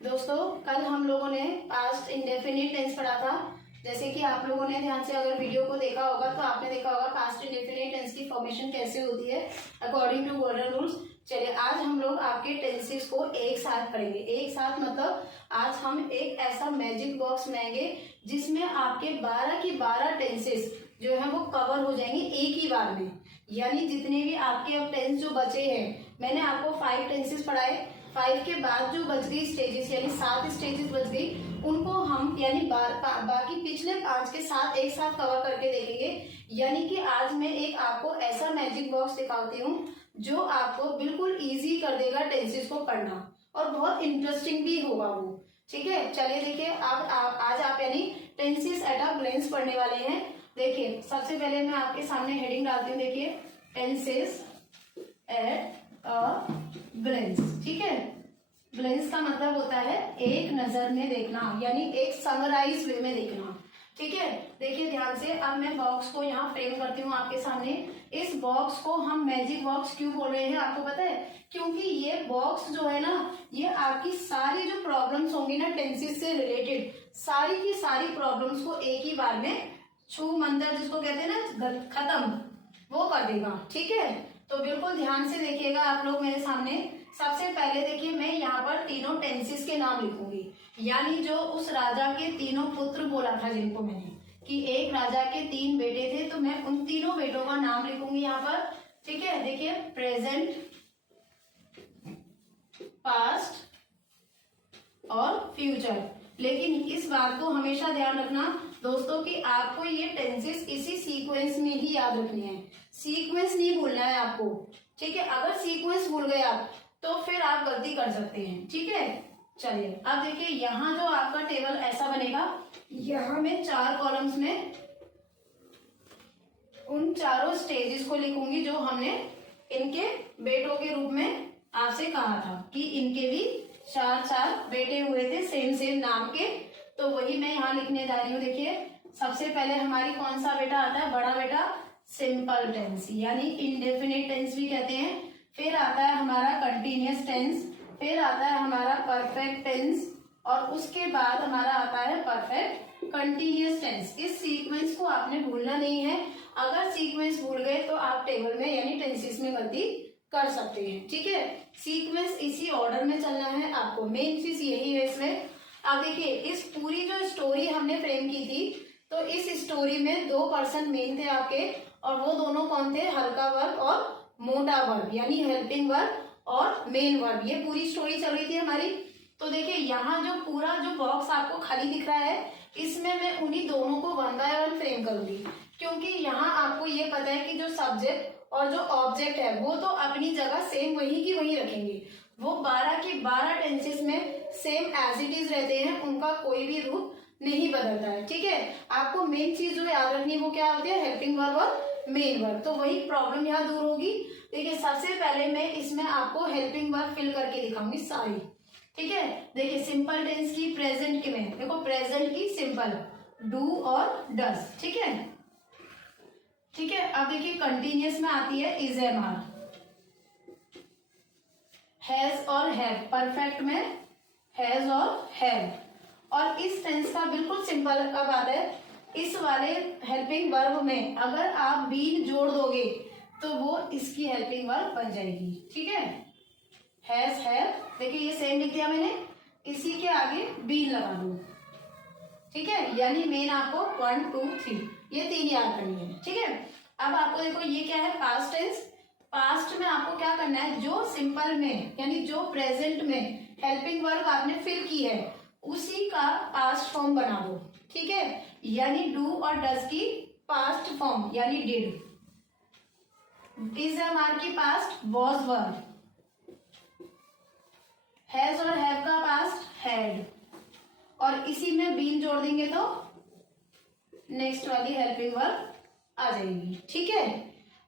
दोस्तों कल हम लोगों ने पास्ट इंडेफिनिट टेंस पढ़ा था। जैसे कि आप लोगों ने ध्यान से अगर वीडियो को देखा होगा तो आपने देखा होगा पास्ट इंडेफिनिट टेंस की फॉर्मेशन कैसे होती है अकॉर्डिंग टू गोल्डन रूल्स। चलिए आज हम लोग आपके टेंसेस को एक साथ पढ़ेंगे। एक साथ मतलब आज हम एक ऐसा मैजिक बॉक्स बनाएंगे जिसमें आपके 12 की 12 टेंसेस जो है वो कवर हो जाएंगे एक ही बार में। यानी जितने भी आपके अब टेंस जो बचे हैं, मैंने आपको 5 टेंसेस पढ़ाए, 5 के बाद जो बच गई स्टेजेस यानी 7 स्टेजेस बच गई, उनको हम यानी बाकी पिछले 5 के साथ एक साथ कवर करके देखेंगे। यानी कि आज मैं एक आपको ऐसा मैजिक बॉक्स दिखाती हूँ जो आपको बिल्कुल इजी कर देगा टेंसेस को पढ़ना और बहुत इंटरेस्टिंग भी होगा वो। ठीक है, चलिए देखिए आज आप यानी टेंसेस एट अ ग्लेंस पढ़ने वाले हैं। देखिए सबसे पहले मैं आपके सामने हेडिंग डालती हूँ। देखिए टेंसेस एट अ ग्लेंस। ठीक है, ग्लेंस का मतलब होता है एक नजर में देखना, यानी एक समराइज वे में देखना। ठीक है, देखिए ध्यान से। अब मैं बॉक्स को यहाँ फ्रेम करती हूँ आपके सामने। इस बॉक्स को हम मैजिक बॉक्स क्यों बोल रहे हैं आपको पता है? क्योंकि ये बॉक्स जो है ना, ये आपकी सारी जो प्रॉब्लम्स होंगी ना टेंसेस से रिलेटेड, सारी की सारी प्रॉब्लम्स को एक ही बार में छू मंतर जिसको कहते हैं ना खत्म, वो कर देगा। ठीक है, तो बिल्कुल ध्यान से देखिएगा आप लोग मेरे सामने। सबसे पहले देखिए मैं यहाँ पर तीनों टेंसेस के नाम लिखूंगी, यानी जो उस राजा के तीनों पुत्र बोला था जिनको मैंने कि एक राजा के 3 बेटे थे, तो मैं उन तीनों बेटों का नाम लिखूंगी यहाँ पर। ठीक है, देखिए प्रेजेंट, पास्ट और फ्यूचर। लेकिन इस बात को हमेशा ध्यान रखना दोस्तों कि आपको ये टेंसेस इसी सीक्वेंस में ही याद रखनी है, सीक्वेंस नहीं भूलना है आपको। ठीक है, अगर सीक्वेंस भूल गए आप तो फिर आप गलती कर सकते हैं। ठीक है, चलिए अब देखिए यहाँ जो आपका टेबल ऐसा बनेगा, यहाँ मैं 4 कॉलम्स में उन चारों स्टेजेस को लिखूंगी जो हमने इनके बेटों के रूप में आपसे कहा था कि इनके भी 4 बेटे हुए थे सेम नाम के, तो वही मैं यहाँ लिखने जा रही हूँ। देखिए सबसे पहले हमारी कौन सा बेटा आता है? बड़ा बेटा सिंपल टेंस यानी इंडेफिनिट टेंस भी कहते हैं। फिर आता है हमारा कंटिन्यूअस टेंस, फिर आता है हमारा परफेक्ट टेंस और उसके बाद हमारा आता है परफेक्ट कंटिन्यूअस टेंस। इस सीक्वेंस को आपने भूलना नहीं है। अगर सीक्वेंस भूल गए तो आप टेबल में यानी टेंसेस में गलती कर सकते हैं। ठीक है, सीक्वेंस इसी ऑर्डर में चलना है आपको, मेन चीज यही है इसमें। अब देखिए इस पूरी जो स्टोरी हमने फ्रेम की थी, तो इस स्टोरी में 2 पर्सन मेन थे आपके, और वो दोनों कौन थे? हल्का वर्ब और मोटा वर्ब, यानी हेल्पिंग वर्ब और मेन वर्ब। ये पूरी स्टोरी चल रही थी हमारी। तो देखिए यहाँ जो पूरा जो बॉक्स आपको खाली दिख रहा है, इसमें मैं उन्हीं दोनों को 1 बाय 1 फ्रेम करूंगी, क्योंकि यहाँ आपको ये पता है कि जो सब्जेक्ट और जो ऑब्जेक्ट है वो तो अपनी जगह सेम वही की वही रखेंगे। वो 12 की 12 टेंसेस में सेम एज इट इज रहते हैं, उनका कोई भी रूप नहीं बदलता है। ठीक है, आपको मेन चीज जो याद रखनी है वो क्या होती है? हेल्पिंग वर्ब और मेन वर्ब। तो वही प्रॉब्लम यहाँ दूर होगी। देखिए सबसे पहले मैं इसमें आपको हेल्पिंग वर्ब फिल करके दिखाऊंगी सारी। ठीक है, देखिए सिंपल टेंस की प्रेजेंट की में देखो, प्रेजेंट की सिंपल डू और डस। ठीक है, ठीक है। अब देखिए कंटिन्यूअस में आती है इज एम आर, हैज और हैव। परफेक्ट में हैज और हैव। और इस टेंस का बिल्कुल सिंपल कब आता है? इस वाले हेल्पिंग वर्ब में अगर आप बीन जोड़ दोगे तो वो इसकी हेल्पिंग वर्ब बन जाएगी। ठीक है, हैज हैव, देखिए ये सेम लिख दिया मैंने, इसी के आगे बीन लगा दो। ठीक है, यानी मेन आपको 1 2 3 ये 3 याद करनी है। ठीक है, अब आपको देखो ये क्या है? Past tense. पास्ट में आपको क्या करना है? जो सिंपल में यानी जो प्रेजेंट में हेल्पिंग वर्ब आपने फिल की है उसी का पास्ट फॉर्म बना दो। ठीक है, यानी डू और डज की पास्ट फॉर्म यानी डिड, इज एम आर की पास्ट वॉज वर्ब, हैज और हैव का पास्ट हैड, और इसी में बीन जोड़ देंगे तो नेक्स्ट वाली हेल्पिंग वर्ब आ जाएगी। ठीक है,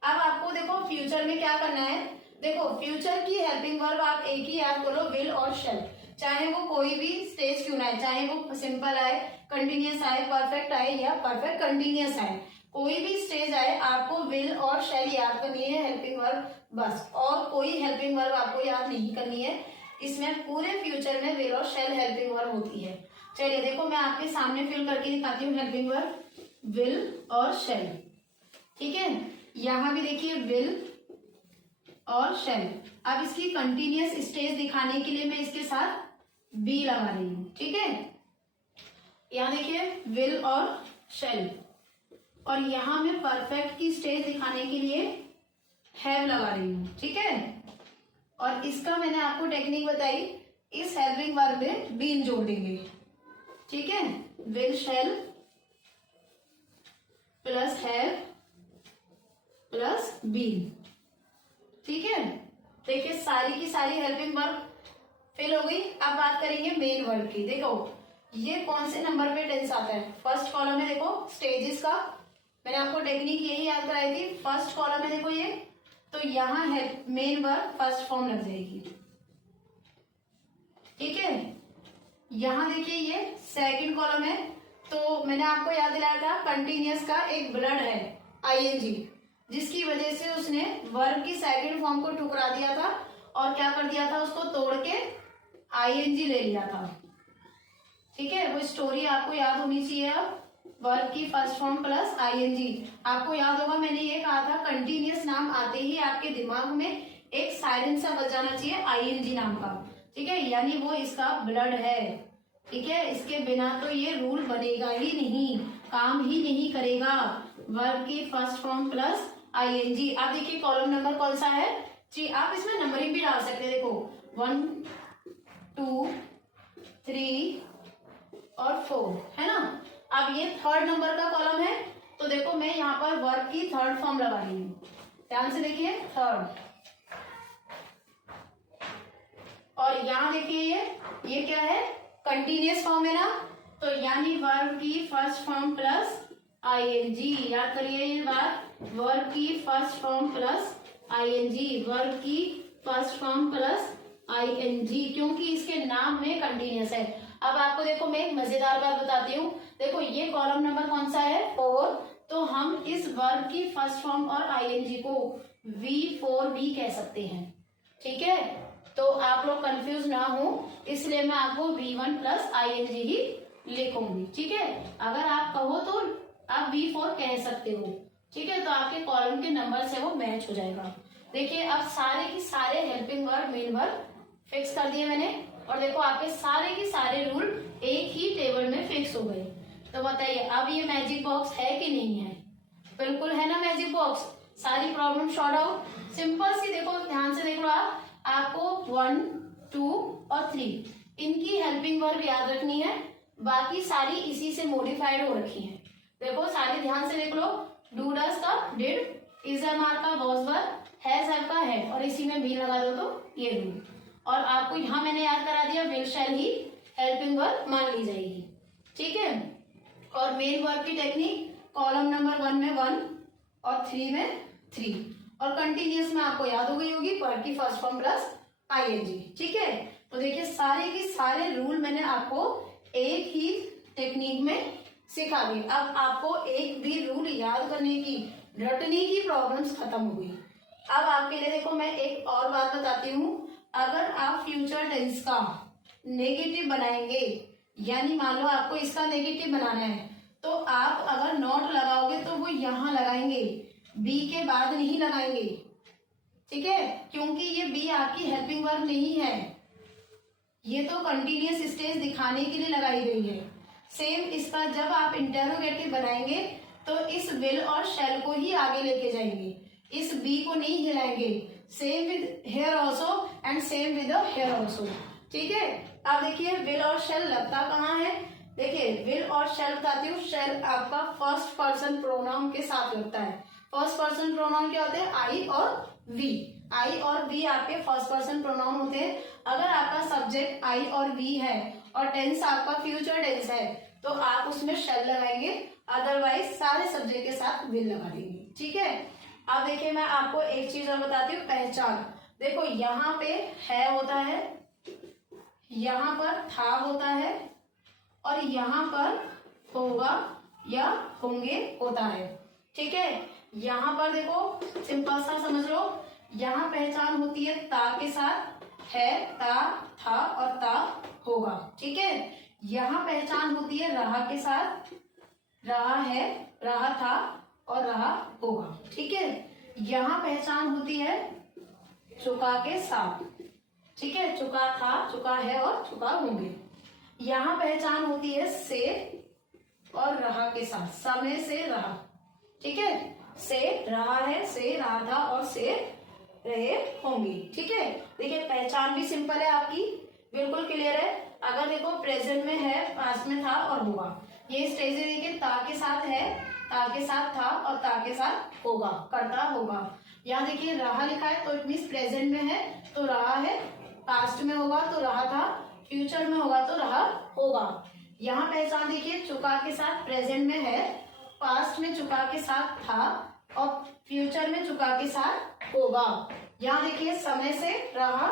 अब आपको देखो फ्यूचर में क्या करना है। देखो फ्यूचर की हेल्पिंग वर्ब आप एक ही याद करो, विल और शैल, चाहे वो कोई भी स्टेज क्यों ना आए, चाहे वो सिंपल आए, कंटिन्यूअस आए, परफेक्ट आए या परफेक्ट कंटिन्यूअस आए, कोई भी स्टेज आए आपको विल और शैल याद करनी है हेल्पिंग वर्ब बस, और कोई हेल्पिंग वर्ब आपको याद नहीं करनी है। इसमें पूरे फ्यूचर में विल और शैल हेल्पिंग वर्ब होती है। चलिए देखो मैं आपके सामने फिल करके दिखाती हूँ हेल्पिंग वर्ब विल और शैल। ठीक है, यहाँ भी देखिए विल और शैल। अब इसकी कंटिन्यूअस स्टेज दिखाने के लिए मैं इसके साथ बी लगा रही हूँ। ठीक है, यहाँ देखिए विल और शैल, और यहाँ मैं परफेक्ट की स्टेज दिखाने के लिए हैव लगा रही हूँ। ठीक है, और इसका मैंने आपको टेक्निक बताई, इस हेल्पिंग वर्ब में बीन जोड़ देंगे। ठीक है, will shall plus have plus been. ठीक है, देखिए सारी की सारी हेल्पिंग वर्ब फिल हो गई। अब बात करेंगे मेन वर्ब की। देखो ये कौन से नंबर पे टेंस आता है। फर्स्ट कॉलम में देखो स्टेजेस का, मैंने आपको टेक्निक यही याद कराई थी। फर्स्ट कॉलम में देखो ये, तो यहाँ है मेन वर्ब फर्स्ट फॉर्म लग जाएगी। ठीक है, यहाँ देखिए ये सेकंड कॉलम है, तो मैंने आपको याद दिलाया था कंटिन्यूअस का एक ब्लड है आईएनजी, जिसकी वजह से उसने वर्ब की सेकंड फॉर्म को ठुकरा दिया था और क्या कर दिया था, उसको तोड़ के आईएनजी ले लिया था। ठीक है, वो स्टोरी आपको याद होनी चाहिए। अब वर्ब की फर्स्ट फॉर्म प्लस आईएनजी, आपको याद होगा मैंने ये कहा था कंटिन्यूअस नाम आते ही आपके दिमाग में एक साइलेंट सा बच जाना चाहिए आईएनजी नाम का। ठीक है, यानी वो इसका ब्लड है। ठीक है, इसके बिना तो ये रूल बनेगा ही नहीं, काम ही नहीं करेगा। वर्ब की फर्स्ट फॉर्म प्लस आईएनजी। आप देखिए कॉलम नंबर कौन सा है जी, आप इसमें नंबरिंग भी डाल सकते हैं। देखो 1 2 3 और 4 है ना। अब ये थर्ड नंबर का कॉलम है, तो देखो मैं यहाँ पर वर्ब की थर्ड फॉर्म लगा रही हूँ। ध्यान से देखिए थर्ड, और यहाँ देखिए ये क्या है, कंटिन्यूअस फॉर्म है ना, तो यानी वर्ब की फर्स्ट फॉर्म प्लस आईएनजी। याद करिए ये बात, वर्ब की first form plus ING, verb की फर्स्ट फॉर्म प्लस आईएनजी, क्योंकि इसके नाम में कंटिन्यूअस है। अब आपको देखो मैं एक मजेदार बात बताती हूँ। देखो ये कॉलम नंबर कौन सा है, 4, तो हम इस वर्ब की फर्स्ट फॉर्म और आईएनजी को V4 भी कह सकते हैं। ठीक है, तो आप लोग कंफ्यूज ना हो, इसलिए मैं आपको V1 प्लस आईएनजी ही लिखूंगी। ठीक है, अगर आप कहो तो आप V4 कह सकते हो। ठीक है, तो आपके कॉलम के नंबर से वो मैच हो जाएगा। देखिए अब सारे की सारे helping verb main verb fix कर दिए मैंने, और देखो आपके सारे के सारे रूल एक ही टेबल में फिक्स हो गए। तो बताइए अब ये मैजिक बॉक्स है कि नहीं है? बिल्कुल है ना मैजिक बॉक्स। सारी प्रॉब्लम सॉर्ट आउट, सिंपल सी। देखो ध्यान से देख लो, आपको 1 2 और 3 इनकी हेल्पिंग वर्ब याद रखनी है, बाकी सारी इसी से मॉडिफाइड हो रखी है। देखो सारी ध्यान से देख लो, डू डज का डिड, इज एम आर का वॉज वर, हैज हैव का है, और इसी में भी लगा दो तो ये रूल। और आपको यहाँ मैंने याद करा दिया will shell he helping verb मान ली जाएगी। ठीक है, और मेन वर्ब की टेक्निक कॉलम नंबर 1 में 1 और 3 में 3, और कंटिन्यूअस में आपको याद हो गई होगी वर्ब की फर्स्ट फॉर्म प्लस आईएनजी। ठीक है, तो देखिए सारे के सारे रूल मैंने आपको एक ही टेक्निक में सिखा दी। अब आपको एक भी रूल याद करने की, रटने की प्रॉब्लम्स खत्म हो गई। अब आपके लिए देखो मैं एक और बात बताती हूँ। अगर आप फ्यूचर टेंस का नेगेटिव बनाएंगे, यानी मान लो आपको इसका नेगेटिव बनाना है, तो आप अगर नॉट लगाओगे तो वो यहाँ लगाएंगे, बी के बाद नहीं लगाएंगे। ठीक है, क्योंकि ये बी आपकी हेल्पिंग वर्ब नहीं है, ये तो कंटिन्यूअस स्टेज दिखाने के लिए लगाई गई है। सेम इसका जब आप इंटरोगेटिव बनाएंगे तो इस विल और शैल को ही आगे लेके जाएंगे, इस बी को नहीं हिलाएंगे। Same with here also and same with here also. ठीक है, अब देखिए विल और शैल लगता कहाँ है। देखिए विल और शैल बताती हूँ। शैल आपका फर्स्ट पर्सन प्रोनाउन के साथ लगता है। फर्स्ट पर्सन प्रोनाउन क्या होते हैं? आई और वी। आई और वी आपके फर्स्ट पर्सन प्रोनाउन होते हैं। अगर आपका सब्जेक्ट आई और वी है और टेंस आपका फ्यूचर टेंस है तो आप उसमें शैल लगाएंगे, अदरवाइज सारे सब्जेक्ट के साथ विल लगा देंगे। ठीक है, अब देखिए मैं आपको एक चीज और बताती हूँ, पहचान। देखो यहाँ पे है होता है, यहाँ पर था होता है, और यहाँ पर होगा या होंगे होता है। ठीक है, यहाँ पर देखो सिंपल सा समझ लो, यहाँ पहचान होती है ता के साथ, है, ता, था और ता होगा। ठीक है, यहाँ पहचान होती है रहा के साथ, रहा है, रहा था और रहा होगा। ठीक है, यहाँ पहचान होती है चुका के साथ। ठीक है, चुका था, चुका है और चुका होंगे। यहाँ पहचान होती है से और रहा के साथ, समय से रहा। ठीक है, से रहा है, से रहा था और से रहे होंगे। ठीक है, देखिए पहचान भी सिंपल है आपकी, बिल्कुल क्लियर है। अगर देखो प्रेजेंट में है, पास्ट में था और होगा, ये स्टेज है। देखिए ता के साथ है, ता के साथ था और ता के साथ होगा, करता होगा। यहाँ देखिए रहा लिखा है तो इट मीन्स प्रेजेंट में है तो रहा है, पास्ट में होगा तो रहा था, फ्यूचर में होगा तो रहा होगा। यहाँ पहचान देखिए चुका के साथ प्रेजेंट में है, पास्ट में चुका के साथ था और फ्यूचर में चुका के साथ होगा। यहाँ देखिए समय से रहा,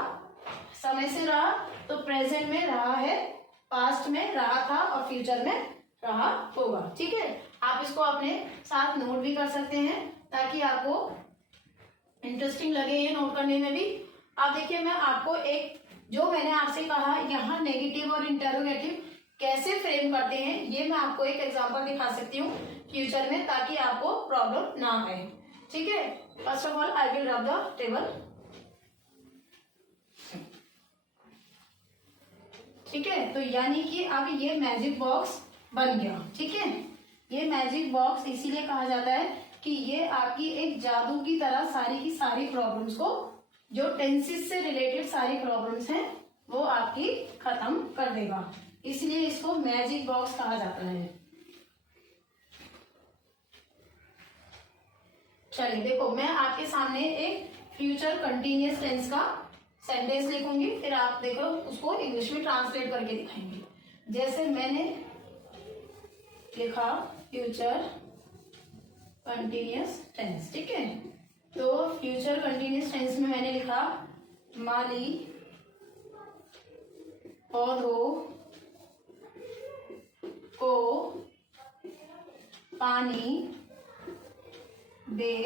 समय से रहा तो प्रेजेंट में रहा है, पास्ट में रहा था और फ्यूचर में रहा होगा। ठीक है, आप इसको अपने साथ नोट भी कर सकते हैं ताकि आपको इंटरेस्टिंग लगे ये नोट करने में भी। आप देखिए मैं आपको एक, जो मैंने आपसे कहा यहाँ नेगेटिव और इंटरोगेटिव कैसे फ्रेम करते हैं, ये मैं आपको एक एग्जांपल दिखा सकती हूँ फ्यूचर में, ताकि आपको प्रॉब्लम ना आए। ठीक है, first of all I will रब द टेबल। ठीक है, तो यानी कि अब ये मैजिक बॉक्स बन गया। ठीक है, ये मैजिक बॉक्स इसीलिए कहा जाता है कि ये आपकी एक जादू की तरह सारी की सारी प्रॉब्लम्स को, जो टेंसेस से रिलेटेड सारी प्रॉब्लम्स हैं वो आपकी खत्म कर देगा, इसलिए इसको मैजिक बॉक्स कहा जाता है। चलिए देखो, मैं आपके सामने एक फ्यूचर कंटिन्यूअस टेंस का सेंटेंस लिखूंगी, फिर आप देखो उसको इंग्लिश में ट्रांसलेट करके दिखाएंगे। जैसे मैंने लिखा फ्यूचर कंटिन्यूअस टेंस। ठीक है, तो फ्यूचर कंटिन्यूअस टेंस में मैंने लिखा माली पौधों को पानी दे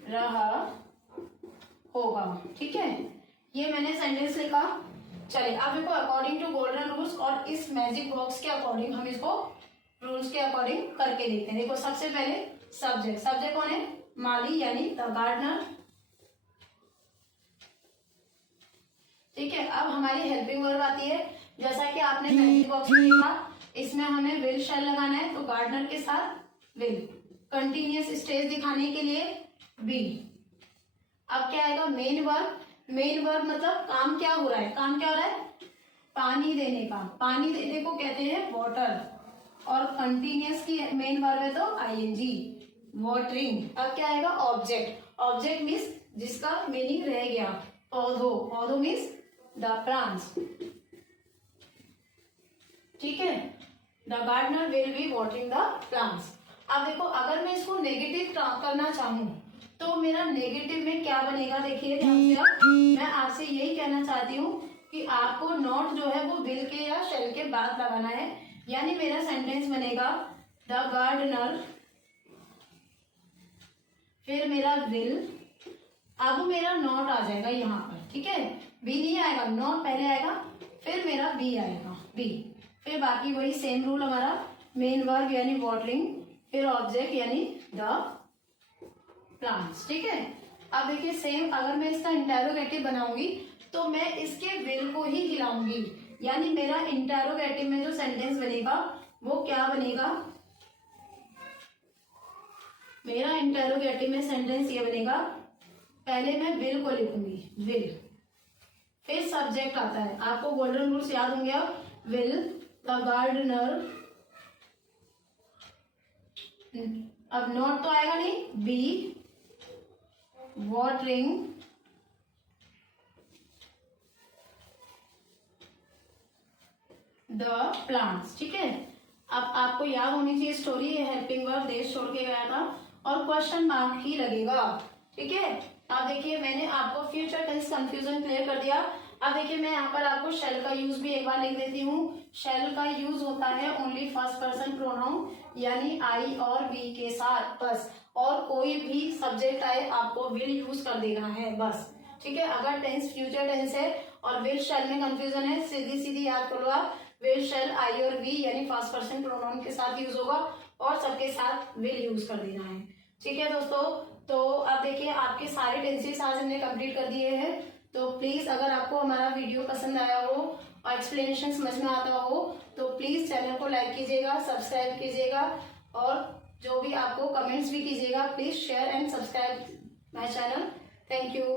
रहा होगा। ठीक है, ये मैंने सेंटेंस लिखा। चलिए अब देखो अकॉर्डिंग टू गोल्डन रूल्स और इस मैजिक बॉक्स के अकॉर्डिंग हम इसको रूल्स के अकॉर्डिंग करके देखते हैं। देखो सबसे पहले सब्जेक्ट, सब्जेक्ट कौन है, माली यानी द गार्डनर। ठीक है, अब हमारी हेल्पिंग वर्ब आती है, जैसा कि आपने मैजिक बॉक्स में लिखा, इसमें हमें विल शैल लगाना है, तो गार्डनर के साथ विल। कंटिन्यूअस स्टेज दिखाने के लिए बी। अब क्या आएगा, मेन वर्ब। मेन वर्ब मतलब काम क्या हो रहा है, काम क्या हो रहा है, पानी देने का। पानी देने को कहते हैं वाटर, और कंटिन्यूअस की मेन वर्ब है तो आईएनजी, वाटरिंग। अब क्या आएगा, ऑब्जेक्ट। ऑब्जेक्ट मीन्स जिसका मीनिंग रह गया, पौधो। पौधो मीन्स द प्लांट्स। ठीक है, the gardener will be watering the plants. अब देखो अगर मैं इसको नेगेटिव करना चाहूं तो मेरा नेगेटिव में क्या बनेगा, देखिए मैं आपसे यही कहना चाहती हूँ कि आपको नॉट जो है वो विल के या शेल के बाद लगाना है। यानी मेरा सेंटेंस बनेगा द गार्डनर, फिर मेरा विल, अब मेरा नॉट आ जाएगा यहाँ पर। ठीक है, बी नहीं आएगा, नॉट पहले आएगा, फिर मेरा बी आएगा, बी। फिर बाकी वही सेम रूल हमारा, मेन वर्ब यानी वाटरिंग, फिर ऑब्जेक्ट यानी द प्लांट्स। ठीक है, अब देखिए सेम अगर मैं इसका इंटेरोगेटिव बनाऊंगी तो मैं इसके विल को ही हिलाऊंगी, यानी मेरा इंटेरोगेटिव में जो सेंटेंस बनेगा वो क्या बनेगा, मेरा इंटेरोगेटिव में सेंटेंस ये बनेगा, पहले मैं विल को लिखूंगी, विल, फिर सब्जेक्ट आता है। आपको गोल्डन रूल्स याद होंगे, अब विल द गार्डनर, अब नॉट तो आएगा नहीं, बी वाटरिंग द प्लांट्स। ठीक है, अब आपको याद होनी चाहिए स्टोरी, हेल्पिंग वर्ब देश छोड़ के गया था और क्वेश्चन मार्क ही लगेगा। ठीक है, अब देखिए मैंने आपको फ्यूचर टेंस कंफ्यूजन क्लियर कर दिया। अब देखिए मैं यहाँ पर आपको शेल का यूज भी एक बार लिख देती हूँ। शेल का यूज होता है ओनली फर्स्ट पर्सन प्रोनाउन, यानी आई और वी के साथ बस, और कोई भी सब्जेक्ट आए आपको विल यूज कर देना है बस। ठीक है। अगर टेंस फ्यूचर टेंस है और विल शैल में कंफ्यूजन है, सीधी सीधी याद कर लो आप, विल शैल आई और वी यानी फर्स्ट पर्सन प्रोनाउन के साथ यूज होगा और सबके साथ विल यूज कर देना है। ठीक है दोस्तों, तो अब देखिए आपके सारे टेंसेस आज हमने कंप्लीट कर दिए हैं। तो प्लीज अगर आपको हमारा वीडियो पसंद आया हो और एक्सप्लेनेशन समझ में आता हो तो प्लीज चैनल को लाइक कीजिएगा, सब्सक्राइब कीजिएगा और जो भी आपको कमेंट्स भी कीजिएगा। Please share and subscribe my channel. Thank you.